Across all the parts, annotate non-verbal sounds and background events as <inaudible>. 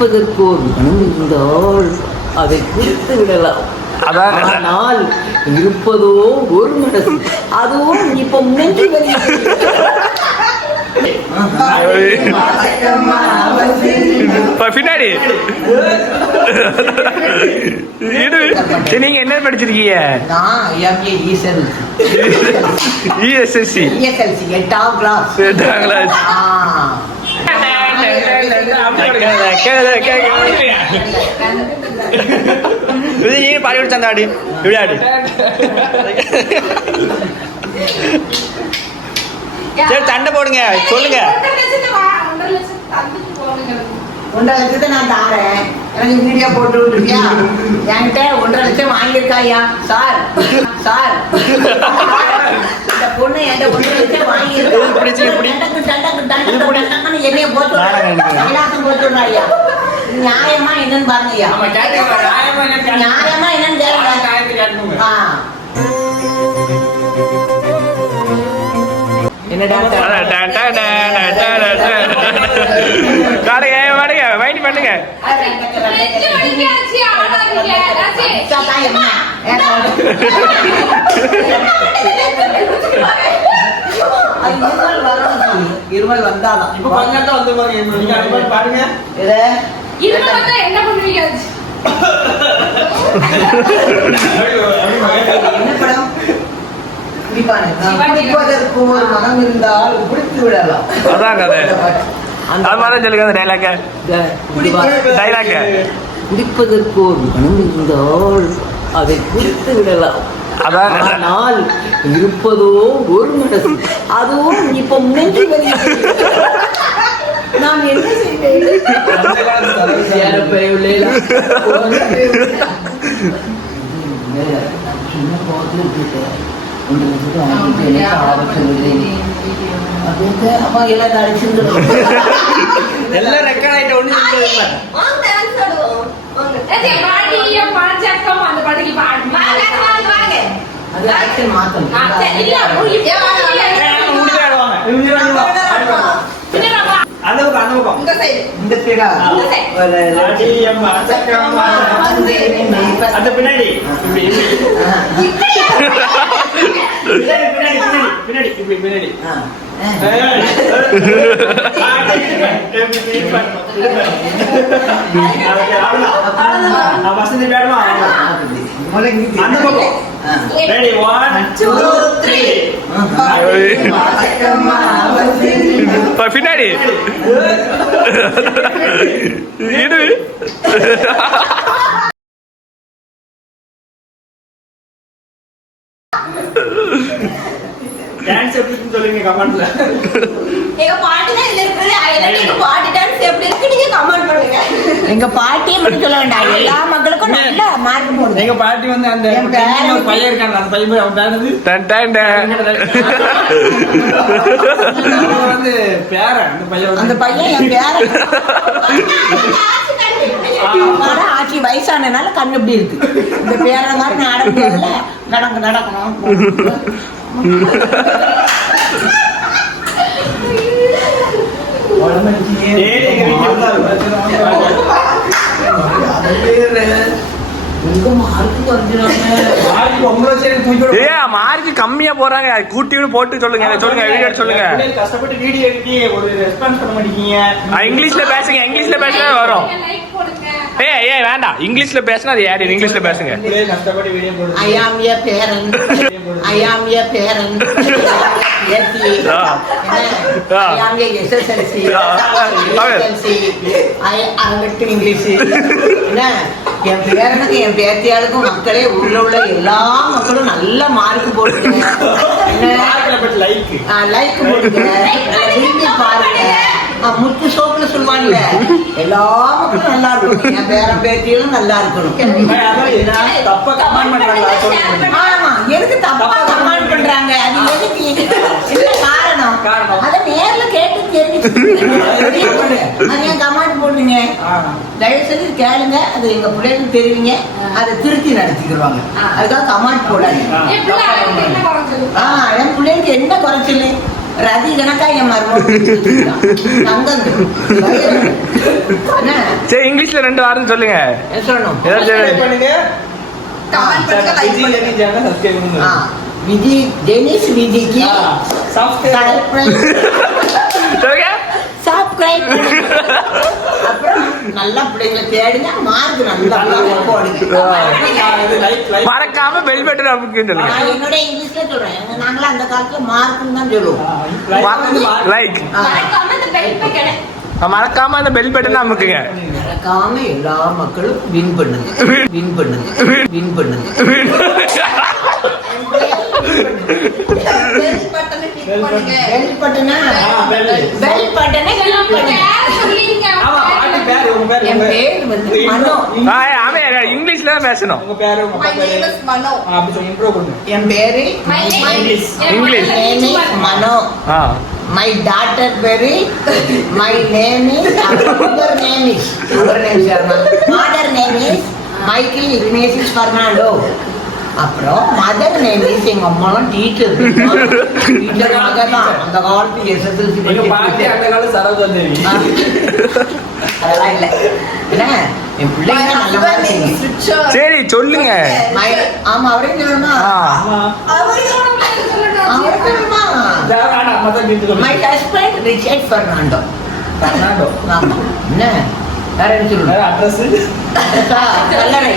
குடிப்பதற்கு ஒரு மனம் இருந்தால் அதை குடித்து விடலாம். ஆனால் இருப்பதோ ஒரு மனசு அதுவும் இப்ப இப்ப பின்னாடி. நீங்க என்ன படிச்சிருக்கீங்க? ஈசல் E இஎஸ்எஸ்சி இஎஸ்எல்சி எட்டாம் கிளாஸ் எட்டாங்களா இது நீ பாடி விட்டு தந்தாடி விளையாடு சரி சண்டை போடுங்க. சொல்லுங்க. ஒன்றரை லட்சத்தை நான் தாரேன். எனக்கு வீடியோ போட்டு விட்டுருக்கியா? என்கிட்ட ஒன்றரை லட்சம் வாங்கியிருக்காயா சார் சார் இந்த பொண்ணு என்கிட்ட ஒன்றரை லட்சம் வாங்கியிருக்கா இது பிடிச்சு, இப்படி. டண்டக்கு, டண்டக்கு, டண்டக்கு, இது பிடி. டண்டக்குன்னு என்னைய போட்டு நாடகம் எடுக்குது. கைலாசம் போட்டு விடுறாயா நியாயமா என்னன்னு பாருங்கய்யா நியாயமா என்னன்னு கேளுங்க பண்ணுங்க என்ன? அது இருமல் வரணும் இருமல் வந்தாதான். இப்ப கொஞ்ச நேரத்துல வந்து பாருங்க நீங்க அது மாதிரி பாருங்க. இது என்ன பண்ணுவீங்க? என்ன படம்? ஒரு மனம் இருந்தால் குடித்து விடலாம். அதான் கதை. அந்த மாதிரி சொல்லுங்க அந்த டைலாக்க டைலாக்க குடிப்பதற்கு ஒரு மனம் இருந்தால் அதை குடித்து விடலாம். அதான். ஆனால் இருப்பதோ ஒரு மனசு. அதுவும் இப்ப வலி. நான் என்ன எல்லாம் ரெக்கார்ட் ஆயிட்ட ஒண்ணு பாட்டியும் பாஞ்சாக்கம் அந்த பாட்டுக்கு பாடு அது action மாத்தணும். இல்ல. அந்த பக்கம் அந்த பக்கம். இந்த சைடு இந்த. அந்த பின்னாடி. இப்படி வசந்தி மேடமா? அந்த பக்கம் ஆ. ரெடி ஒன் டூ த்ரீ இப்ப பின்னாடி டான்ஸ் எப்படின்னு சொல்லுங்க கமெண்ட்ல எங்க பாட்டி தான் இதுல இருக்குது. எனக்கு எங்க பாட்டி டான்ஸ் எப்படி இருக்கு நீங்க கமெண்ட் பண்ணுங்க. எங்க பாட்டியை மட்டும் சொல்ல வேண்டாம். எல்லா மக்களுக்கும் நல்ல மார்க் போடுங்க எங்க பாட்டி வந்து அந்த ஒரு பையன் இருக்காங்க அந்த பையன் பேர் அவன் பேர்? டன் டன். அவன் வந்து பேரன் அந்த பையன் அந்த பையன் என் ஆட்சி வயசானனால கண்ணு இப்படி இருக்கு. இந்த பேரை மாதிரி நான் நடக்க நடக்கணும். மார்க் கம்மியா போறாங்க. கூட்டி போட்டு சொல்லுங்க. சொல்லுங்க வீடியோ சொல்லுங்க. பிள்ளைங்க கஷ்டப்பட்டு வீடியோ எடுத்து ஒரு ரெஸ்பான்ஸ் பண்ண மாட்டேங்கிறீங்க ஆ, இங்கிலீஷ்ல பேசுங்க இங்கிலீஷ்ல பேசினா வரும். லைக் போடுங்க. ஏய் ஏய் வேண்டாம். இங்கிலீஷ்ல பேசினா அது யாரு? இங்கிலீஷ்ல பேசுங்க. I am a parent. <laughs> அரங்கட்டு English என்ன என் பேரனுக்கு என் பேத்தியாளுக்கும் மக்களே உள்ள உள்ள எல்லா மக்களும் நல்ல மார்க் போட்டுங்க லைக் விரும்பி பாருங்க ஆ, முத்து சோப்புல சொல்லுவாங்கல்ல எல்லா மக்களும் நல்லா இருக்கணும் என் பேரன் பேத்தியும் நல்லா இருக்கணும் தப்பா கமெண்ட் ஆமா எதுக்கு தப்பா கமெண்ட் பண்றாங்க? அது எதுக்கு என்ன காரணம்? காரணம். அத நேர்ல கேட்டு தெரிவிச்சு <laughs> அது ஏன் கமெண்ட் போடுங்க. தயவு செஞ்சு கேளுங்க. அது எங்க பிள்ளைகளுக்கு தெரிவிங்க. அதை திருத்தி நடத்திக்கிடுவாங்க. அதுக்காக கமெண்ட் போடாதீங்க. ஆ. என் பிள்ளை அழகுக்கு என்ன குறைச்சல்? ரதி கணக்கா என் மருமகன் தங்கம் <laughs> என்ன? சரி இங்கிலீஷ்ல ரெண்டு வாரம் சொல்லுங்க. சொல்லணும்? Like விஜி பண்ணுங்க. லெனி சேனல் சப்ஸ்கிரைப் பண்ணுங்க. ஆ, விஜி டெனிஸ் விஜிக்கு சப்ஸ்கிரைப் சொல்லுங்க சப்ஸ்கிரைப் அப்புறம் நல்ல பிள்ளைங்களை தேடுங்க மார்க் நல்லா மறக்காம பெல் பட்டன் நான் என்னோட இங்கிலீஷ்ல சொல்றேன். நாங்களாம் அந்த காலத்துல மார்க்னு தான் சொல்லுவோம். லைக். மறக்காம இந்த மறக்காம அந்த பெல் பட்டன் அமுக்குங்க. மறக்காம எல்லா மக்களும் வின் பண்ணுங்க. வின் பண்ணுங்க. வின் பண்ணுங்க. பெல் பட்டனா. பெல் பட்டனை கிளிக் பண்ணுங்க. பேரை சொல்லிருங்க. ஆமா பாட்டி பேர் உங்க பேர் என் பேர். வந்து மனோ. ஆ, ஆமா இங்கிலீஷ்ல தான் பேசணும். உங்க பேர் உங்க அப்பா பேரு. அப்படி பண்ணுங்க என் is மனோ. ஆ. மை டாட்டர் பேரு my name is our name is our name Sharma father name is Michael Ignatius Fernando அப்புறம் மதர் நேம் இஸ் எங்க அம்மாலாம் டீச்சர் டீச்சர் மகன் தான் அந்த காலத்து எஸ்எஸ்எல்சி அதெல்லாம் இல்லை. என்ன? என் பிள்ளைங்க நல்ல. சரி சொல்லுங்க. ஆமா அவர் சொல்லணும், மை ஹஸ்பண்ட் ரிச்சர்ட் ஃபெர்னாண்டோ கர்நாடோ ஆமா. என்ன? வேற என்ன சொல்லணும்? அட்ரஸ் கல்லறை.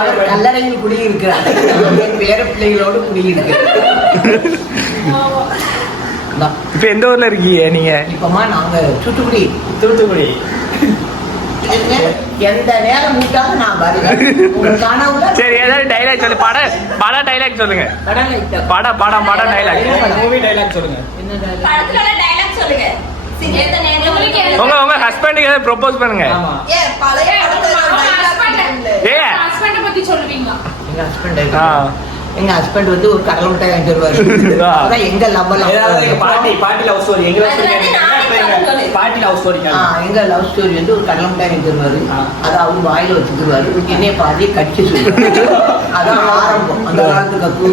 அவர் கல்லறையில் குடியிருக்கிறார். என் பேர பிள்ளைகளோடு குடியிருக்கிறார். இப்ப எந்த ஊர்ல இருக்கீங்க நீங்க? இப்பமா நாங்க தூத்துக்குடி. தூத்துக்குடி. எந்த நேரம் கூட்டாலும் நான் வருவேன். சரி ஏதாவது டைலாக் சொல்லு. பட பட டைலாக் சொல்லுங்க. பட படம் பட டைலாக் மூவி டைலாக் சொல்லுங்க. உங்க உங்க ஹஸ்பண்டுக்கு ஏதாவது ப்ரொபோஸ் பண்ணுங்க. பழைய. ஏ? ஹஸ்பண்ட பத்தி சொல்லுவீங்களா? எங்க ஹஸ்பண்ட் ஆ. எங்க ஹஸ்பண்ட் வந்து ஒரு கடலை மிட்டாய் வாங்கிட்டு வருவாரு. <laughs> எங்க எங்க பாட்டி பாட்டி லவ் ஸ்டோரி எங்க பாட்டி லவ் ஸ்டோரி எங்க லவ் ஸ்டோரி வந்து ஒரு கடலை மிட்டாய் ஆ. அதை அவர் வாயில வச்சுக்குவாரு என்னைய பாதி கடிச்சு சொல்லுவாரு. அதான் ஆரம்பம். அந்த காலத்து கப்பு.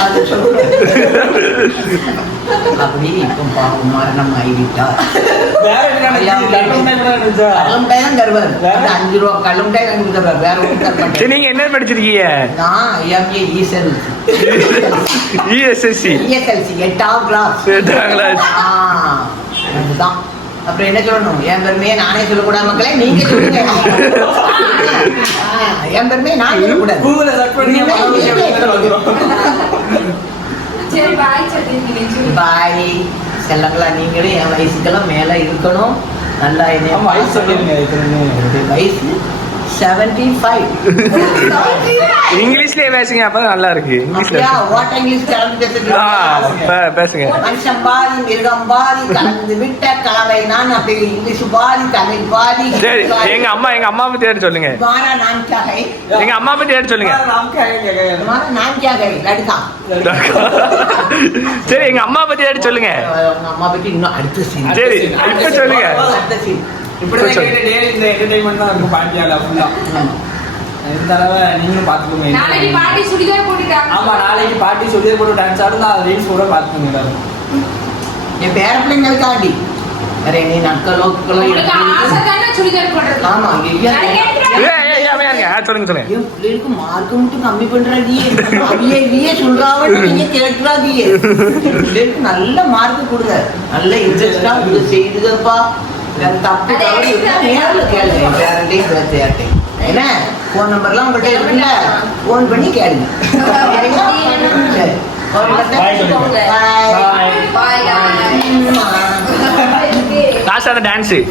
அது சொல்லுவாரு. அப்படி இப்போ பாவம் மரணம் ஆகிவிட்டார். நீங்க என்ன படிச்சிருக்கீங்க? நான் எம்ஏ ஈசல் இஎஸ்எஸ்சி இஎஸ்எல்சி எட்டாம் கிளாஸ் ஆ, அதுதான். அப்புறம் என்ன சொல்லணும்? என் பெருமையை நானே சொல்லக்கூடாது மக்களே நீங்க சொல்லுங்க. <laughs> என் பெருமையை நான் சொல்லக்கூடாது. பாய் செல்லங்களா நீங்களும் என் வயசுக்கெல்லாம் மேல இருக்கணும். நல்லா என்னை வயசு வயசு? செவன்டி ஃபைவ் இங்கிலீஷ்லயே பேசுங்க அப்பதான் நல்லா இருக்கு. இங்கிலீஷ்ல பேசுங்க. பாதி மிருகம் பாதி விட்ட கலவை நான் இங்கிலீஷ் பாதி தமிழ் பாதி சரி எங்க அம்மா எங்க அம்மா பத்தி ஏடு <laughs> சொல்லுங்க. எங்க அம்மா பத்தி ஏடு சொல்லுங்க. சரி எங்க அம்மா பத்தி ஏடு சொல்லுங்க. அம்மா பத்தி இன்னும் அடுத்த சரி இப்ப சொல்லுங்க. இப்படிதான் இந்த entertainment தான் இருக்கும் பாட்டியால ஆ. இந்த தடவை நீங்களும் பாத்துக்கோங்க நாளைக்கு பாட்டி சுடிதார் போட்டுட்டாங்க ஆமா நாளைக்கு பாட்டி சொல்லி போட்டு டான்ஸ் ஆடும் நான் ரீல்ஸ் கூட பாத்துக்கோங்க எல்லாரும். என் பேர பிள்ளைங்களுக்காண்டி. வேற நீ நட்களோ கிளோ உங்களுக்கு ஆசை தானே சுடிதார் போடுறது? ஆமா ஐயா நான் கேட்கிறேன். ஏ ஏ ஏ அமையாருங்க ஆ, சொல்லுங்க சொல்லுங்க. என் பிள்ளைகளுக்கு மார்க் மட்டும் கம்மி பண்றாதியே அவியே இவியே சொல்றாவ நீங்க <laughs> கேட்டுறாதியே பிள்ளைகளுக்கு நல்ல மார்க் கொடுங்க. நல்ல இன்ட்ரெஸ்டா இது செய்துங்கப்பா தப்பு நேர்ல கேளுங்க என் பேரண்டையும் பேர்த்தையாட்டையும் என்ன? ஃபோன் நம்பர்லாம் உங்கள்கிட்ட இருக்குல்ல? பண்ணி கேளுங்க டான்ஸ் <laughs>